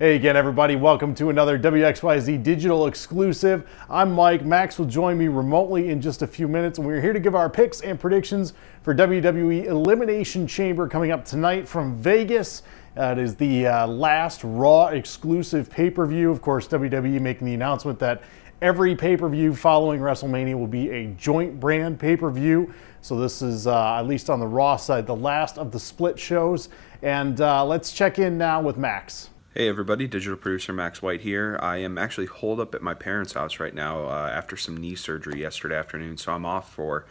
Hey again, everybody. Welcome to another WXYZ Digital Exclusive. I'm Mike. Max will join me remotely in just a few minutes, and we're here to give our picks and predictions for WWE Elimination Chamber coming up tonight from Vegas. It is the last Raw exclusive pay-per-view. Of course, WWE making the announcement that every pay-per-view following WrestleMania will be a joint brand pay-per-view. So this is, at least on the Raw side, the last of the split shows. And let's check in now with Max. Hey everybody, digital producer Max White here. I am actually holed up at my parents' house right now after some knee surgery yesterday afternoon, so I'm off for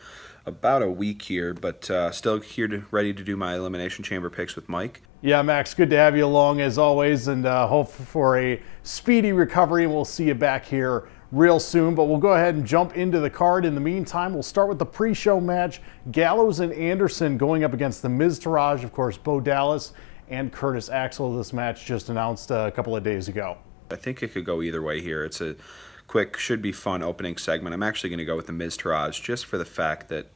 about a week here, but still here ready to do my Elimination Chamber picks with Mike. Yeah, Max, good to have you along as always, and hope for a speedy recovery, and we'll see you back here real soon. But we'll go ahead and jump into the card. In the meantime, we'll start with the pre-show match. Gallows and Anderson going up against the Miz Taraj, of course, Bo Dallas and Curtis Axel. This match just announced a couple of days ago. I think it could go either way here. It's a quick, should be fun opening segment. I'm actually going to go with the Miz Taraj just for the fact that,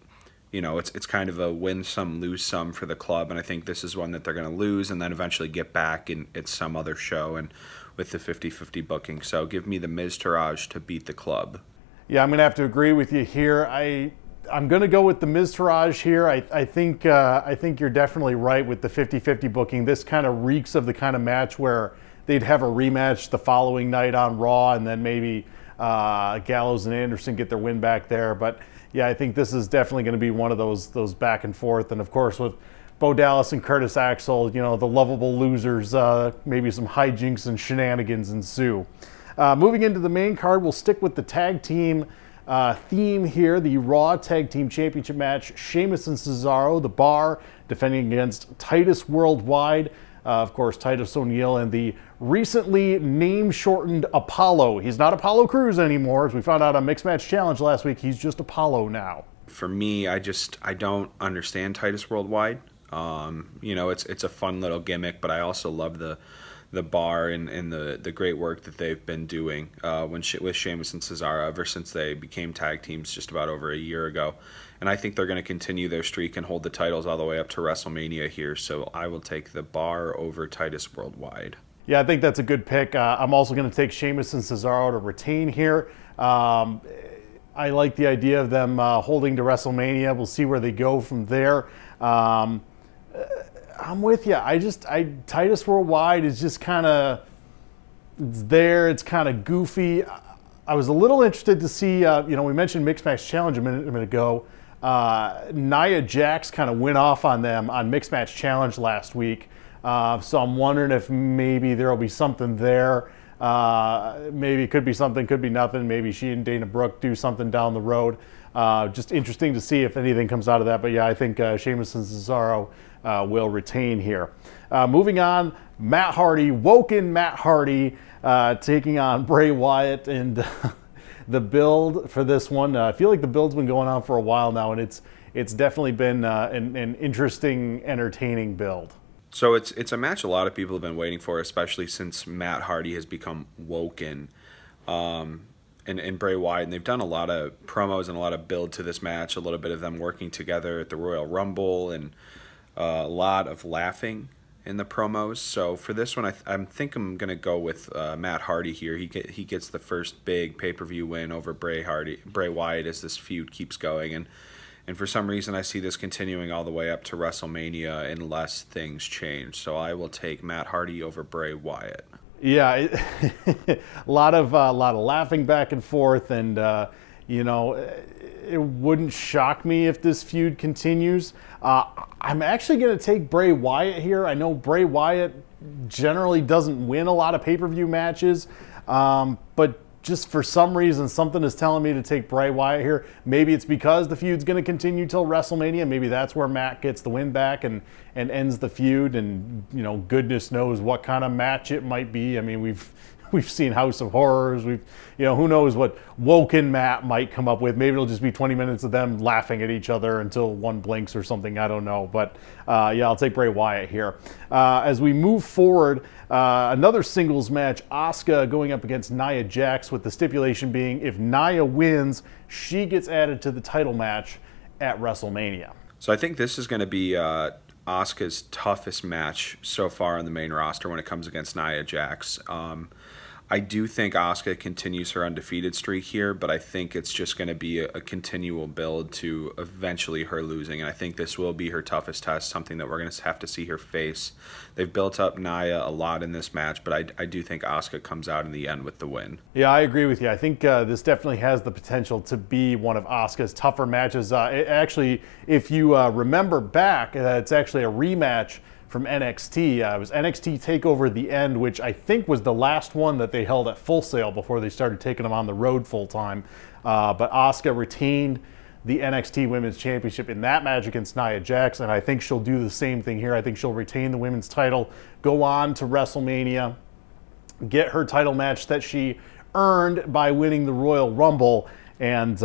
you know, it's kind of a win some, lose some for the club, and I think this is one that they're going to lose and then eventually get back in at some other show and with the 50-50 booking. So give me the Miz Taraj to beat the club. Yeah, I'm going to have to agree with you here. I'm going to go with the Miz Taraj here. I think you're definitely right with the 50-50 booking. This kind of reeks of the kind of match where they'd have a rematch the following night on Raw, and then maybe Gallows and Anderson get their win back there. But yeah, I think this is definitely going to be one of those back and forth. And of course, with Bo Dallas and Curtis Axel, you know, the lovable losers, maybe some hijinks and shenanigans ensue. Moving into the main card, we'll stick with the tag team theme here, the Raw Tag Team Championship match. Sheamus and Cesaro, the Bar, defending against Titus Worldwide. Of course, Titus O'Neil and the recently name-shortened Apollo. He's not Apollo Crews anymore, as we found out on Mixed Match Challenge last week. He's just Apollo now. For me, I don't understand Titus Worldwide. You know, it's a fun little gimmick, but I also love the Bar and the great work that they've been doing with Sheamus and Cesaro ever since they became tag teams just about over a year ago. And I think they're going to continue their streak and hold the titles all the way up to WrestleMania here. So I will take the Bar over Titus Worldwide. Yeah, I think that's a good pick. I'm also going to take Sheamus and Cesaro to retain here. I like the idea of them holding to WrestleMania. We'll see where they go from there. I'm with you. Titus Worldwide is just kind of, it's there. It's kind of goofy. I was a little interested to see, you know, we mentioned Mixed Match Challenge a minute ago. Nia Jax kind of went off on them on Mixed Match Challenge last week. So I'm wondering if maybe there will be something there. Maybe it could be something, could be nothing. Maybe she and Dana Brooke do something down the road. Just interesting to see if anything comes out of that. But yeah, I think Sheamus and Cesaro will retain here. Moving on, Matt Hardy, Woken Matt Hardy, taking on Bray Wyatt, and the build for this one. I feel like the build's been going on for a while now, and it's definitely been an interesting, entertaining build. So it's a match a lot of people have been waiting for, especially since Matt Hardy has become woken. And Bray Wyatt, and they've done a lot of promos and a lot of build to this match, a little bit of them working together at the Royal Rumble, and a lot of laughing in the promos. So for this one, I think I'm going to go with Matt Hardy here. He gets the first big pay-per-view win over Bray Wyatt as this feud keeps going, and for some reason I see this continuing all the way up to WrestleMania unless things change. So I will take Matt Hardy over Bray Wyatt. Yeah, a lot of laughing back and forth, and you know, it wouldn't shock me if this feud continues. I'm actually going to take Bray Wyatt here. I know Bray Wyatt generally doesn't win a lot of pay-per-view matches, but just for some reason, something is telling me to take Bray Wyatt here. Maybe it's because the feud's going to continue till WrestleMania. Maybe that's where Matt gets the win back and ends the feud. And, you know, goodness knows what kind of match it might be. I mean, we've seen House of Horrors. You know, who knows what Woken Matt might come up with. Maybe it'll just be 20 minutes of them laughing at each other until one blinks or something. I don't know. But yeah, I'll take Bray Wyatt here. As we move forward, another singles match, Asuka going up against Nia Jax, with the stipulation being if Nia wins, she gets added to the title match at WrestleMania. So I think this is going to be Asuka's toughest match so far on the main roster when it comes against Nia Jax. I do think Asuka continues her undefeated streak here, but I think it's just going to be a continual build to eventually her losing. And I think this will be her toughest test, something that we're going to have to see her face. They've built up Nia a lot in this match, but I do think Asuka comes out in the end with the win. Yeah, I agree with you. I think this definitely has the potential to be one of Asuka's tougher matches. Actually, if you remember back, it's actually a rematch from NXT. It was NXT TakeOver The End, which I think was the last one that they held at Full Sail before they started taking them on the road full time. But Asuka retained the NXT Women's Championship in that match against Nia Jax, and I think she'll do the same thing here. I think she'll retain the women's title, go on to WrestleMania, get her title match that she earned by winning the Royal Rumble, and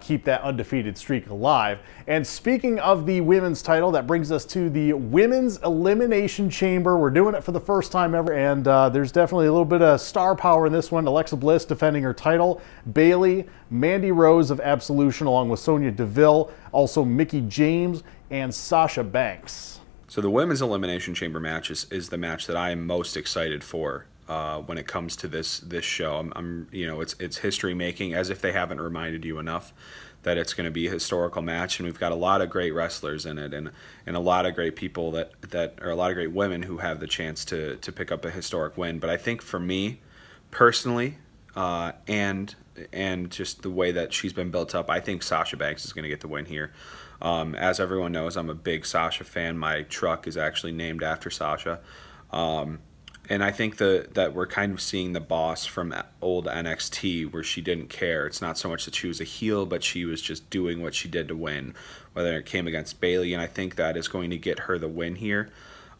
keep that undefeated streak alive. And speaking of the women's title, that brings us to the Women's Elimination Chamber. We're doing it for the first time ever, and there's definitely a little bit of star power in this one. Alexa Bliss defending her title, Bayley, Mandy Rose of Absolution, along with Sonya Deville, also Mickie James, and Sasha Banks. So the Women's Elimination Chamber match is the match that I am most excited for. When it comes to this show, you know, it's history making, as if they haven't reminded you enough that it's going to be a historical match, and we've got a lot of great wrestlers in it, and a lot of great people that are a lot of great women who have the chance to pick up a historic win. But I think for me personally, and just the way that she's been built up, I think Sasha Banks is going to get the win here. As everyone knows, I'm a big Sasha fan. My truck is actually named after Sasha. And I think that we're kind of seeing the boss from old NXT, where she didn't care. It's not so much that she was a heel, but she was just doing what she did to win, whether it came against Bayley. And I think that is going to get her the win here.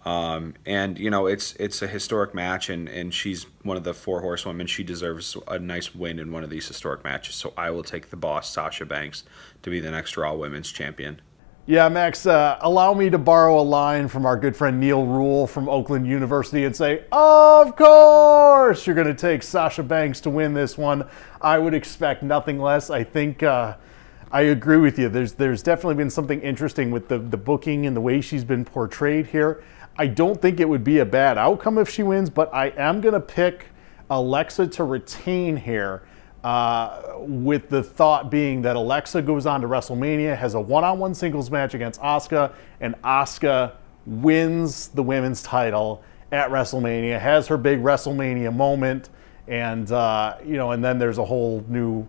And, you know, it's a historic match, and she's one of the 4 horsewomen. She deserves a nice win in one of these historic matches. So I will take the boss, Sasha Banks, to be the next Raw Women's Champion. Yeah, Max, allow me to borrow a line from our good friend Neil Rule from Oakland University and say, of course you're going to take Sasha Banks to win this one. I would expect nothing less. I think I agree with you. There's definitely been something interesting with the booking and the way she's been portrayed here. I don't think it would be a bad outcome if she wins, but I am going to pick Alexa to retain here. With the thought being that Alexa goes on to WrestleMania, has a one-on-one singles match against Asuka, and Asuka wins the women's title at WrestleMania, has her big WrestleMania moment, and you know, and then there's a whole new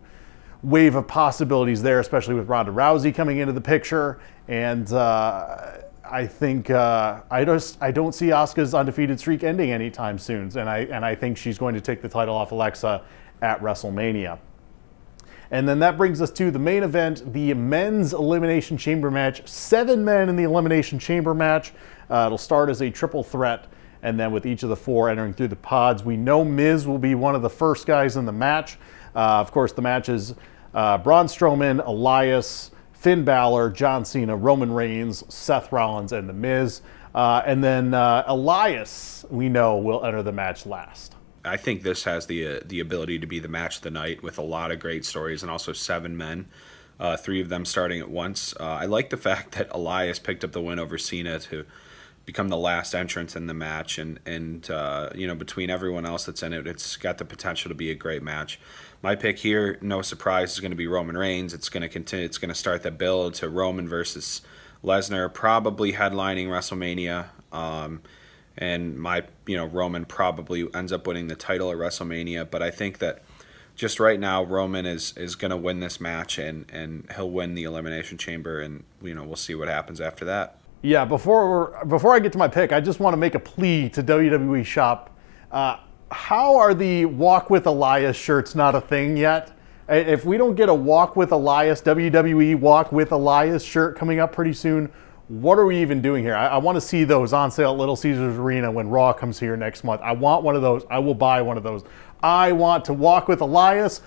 wave of possibilities there, especially with Ronda Rousey coming into the picture. And I think I don't see Asuka's undefeated streak ending anytime soon, and I think she's going to take the title off Alexa at WrestleMania. And then that brings us to the main event, the Men's Elimination Chamber match. 7 men in the Elimination Chamber match. It'll start as a triple threat, and then with each of the 4 entering through the pods. We know Miz will be one of the first guys in the match. Of course, the match is Braun Strowman, Elias, Finn Balor, John Cena, Roman Reigns, Seth Rollins, and The Miz. And then Elias, we know, will enter the match last. I think this has the ability to be the match of the night, with a lot of great stories, and also 7 men, 3 of them starting at once. I like the fact that Elias picked up the win over Cena to become the last entrance in the match, and you know, between everyone else that's in it, it's got the potential to be a great match. My pick here, no surprise, is going to be Roman Reigns. It's going to continue. It's going to start the build to Roman versus Lesnar, probably headlining WrestleMania. And Roman probably ends up winning the title at WrestleMania. But I think that just right now, Roman is going to win this match, and he'll win the Elimination Chamber, and we'll see what happens after that. Yeah, before I get to my pick, I just want to make a plea to WWE Shop. How are the Walk with Elias shirts not a thing yet? If we don't get a Walk with Elias, WWE Walk with Elias shirt coming up pretty soon, what are we even doing here? I want to see those on sale at Little Caesars Arena when Raw comes here next month. I want one of those. I will buy one of those. I want to walk with Elias,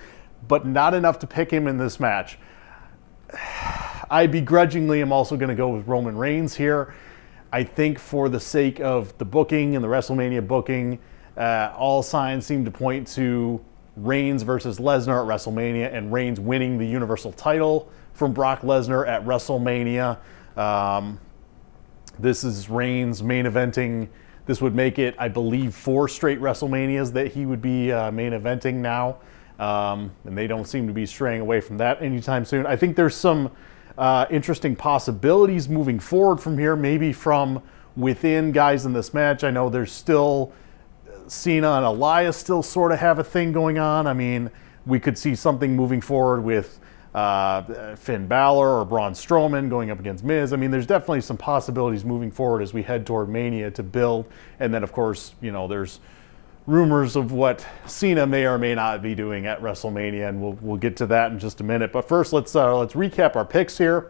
but not enough to pick him in this match. I begrudgingly am also going to go with Roman Reigns here. I think for the sake of the booking and the WrestleMania booking, all signs seem to point to Reigns versus Lesnar at WrestleMania, and Reigns winning the Universal title from Brock Lesnar at WrestleMania. This is Reigns main eventing. This would make it, I believe, 4 straight WrestleManias that he would be main eventing now. And they don't seem to be straying away from that anytime soon. I think there's some interesting possibilities moving forward from here, maybe from within guys in this match. I know there's still Cena and Elias still sort of have a thing going on. I mean, we could see something moving forward with Finn Balor or Braun Strowman going up against Miz. I mean, there's definitely some possibilities moving forward as we head toward Mania to build. And then, of course, you know, there's rumors of what Cena may or may not be doing at WrestleMania, and we'll get to that in just a minute. But first, let's recap our picks here.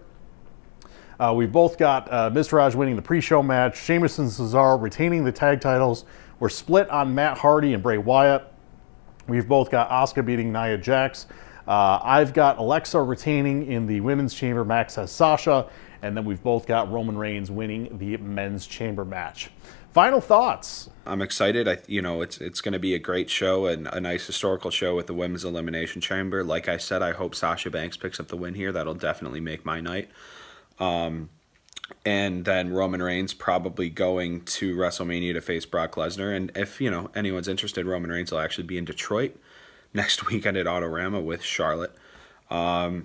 We've both got Miztourage winning the pre-show match, Sheamus and Cesaro retaining the tag titles. We're split on Matt Hardy and Bray Wyatt. We've both got Asuka beating Nia Jax. I've got Alexa retaining in the women's chamber. Max has Sasha. And then we've both got Roman Reigns winning the men's chamber match. Final thoughts? I'm excited. It's going to be a great show and a nice historical show with the women's elimination chamber. Like I said, I hope Sasha Banks picks up the win here. That'll definitely make my night. And then Roman Reigns probably going to WrestleMania to face Brock Lesnar. And if, anyone's interested, Roman Reigns will actually be in Detroit next weekend at Autorama with Charlotte. It'll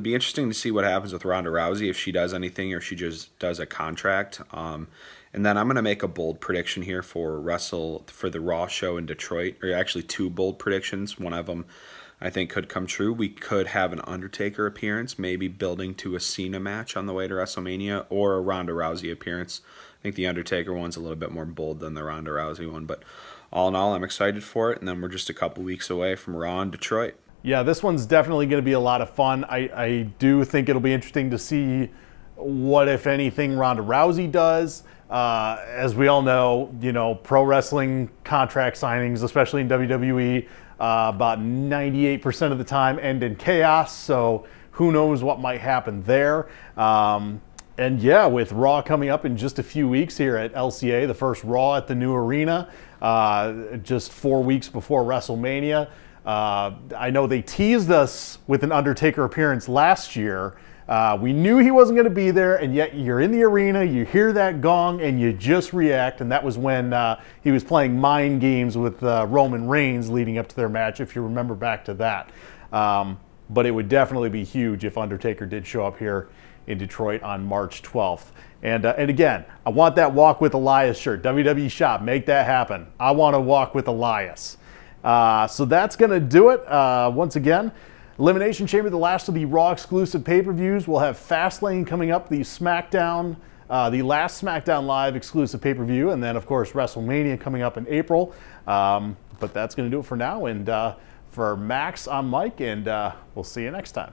be interesting to see what happens with Ronda Rousey, if she does anything or if she just does a contract. And then I'm going to make a bold prediction here for the Raw show in Detroit, or actually 2 bold predictions. One of them I think could come true. We could have an Undertaker appearance, maybe building to a Cena match on the way to WrestleMania, or a Ronda Rousey appearance. I think the Undertaker one's a little bit more bold than the Ronda Rousey one, but all in all, I'm excited for it. And then we're just a couple weeks away from Raw in Detroit. Yeah, this one's definitely going to be a lot of fun. I do think it'll be interesting to see what, if anything, Ronda Rousey does. As we all know, pro wrestling contract signings, especially in WWE, about 98% of the time end in chaos. So who knows what might happen there. And yeah, with Raw coming up in just a few weeks here at LCA, the first Raw at the new arena, just 4 weeks before WrestleMania. I know they teased us with an Undertaker appearance last year. We knew he wasn't going to be there, and yet you're in the arena, you hear that gong, and you just react. And that was when he was playing mind games with Roman Reigns leading up to their match, if you remember back to that. But it would definitely be huge if Undertaker did show up here in Detroit on March 12th. And again, I want that Walk with Elias shirt. WWE Shop, make that happen. I want to walk with Elias. So that's going to do it. Once again, Elimination Chamber, the last of the Raw exclusive pay-per-views. We'll have Fastlane coming up, the SmackDown, the last SmackDown Live exclusive pay-per-view, and then, of course, WrestleMania coming up in April. But that's going to do it for now. And for Max, I'm Mike, and we'll see you next time.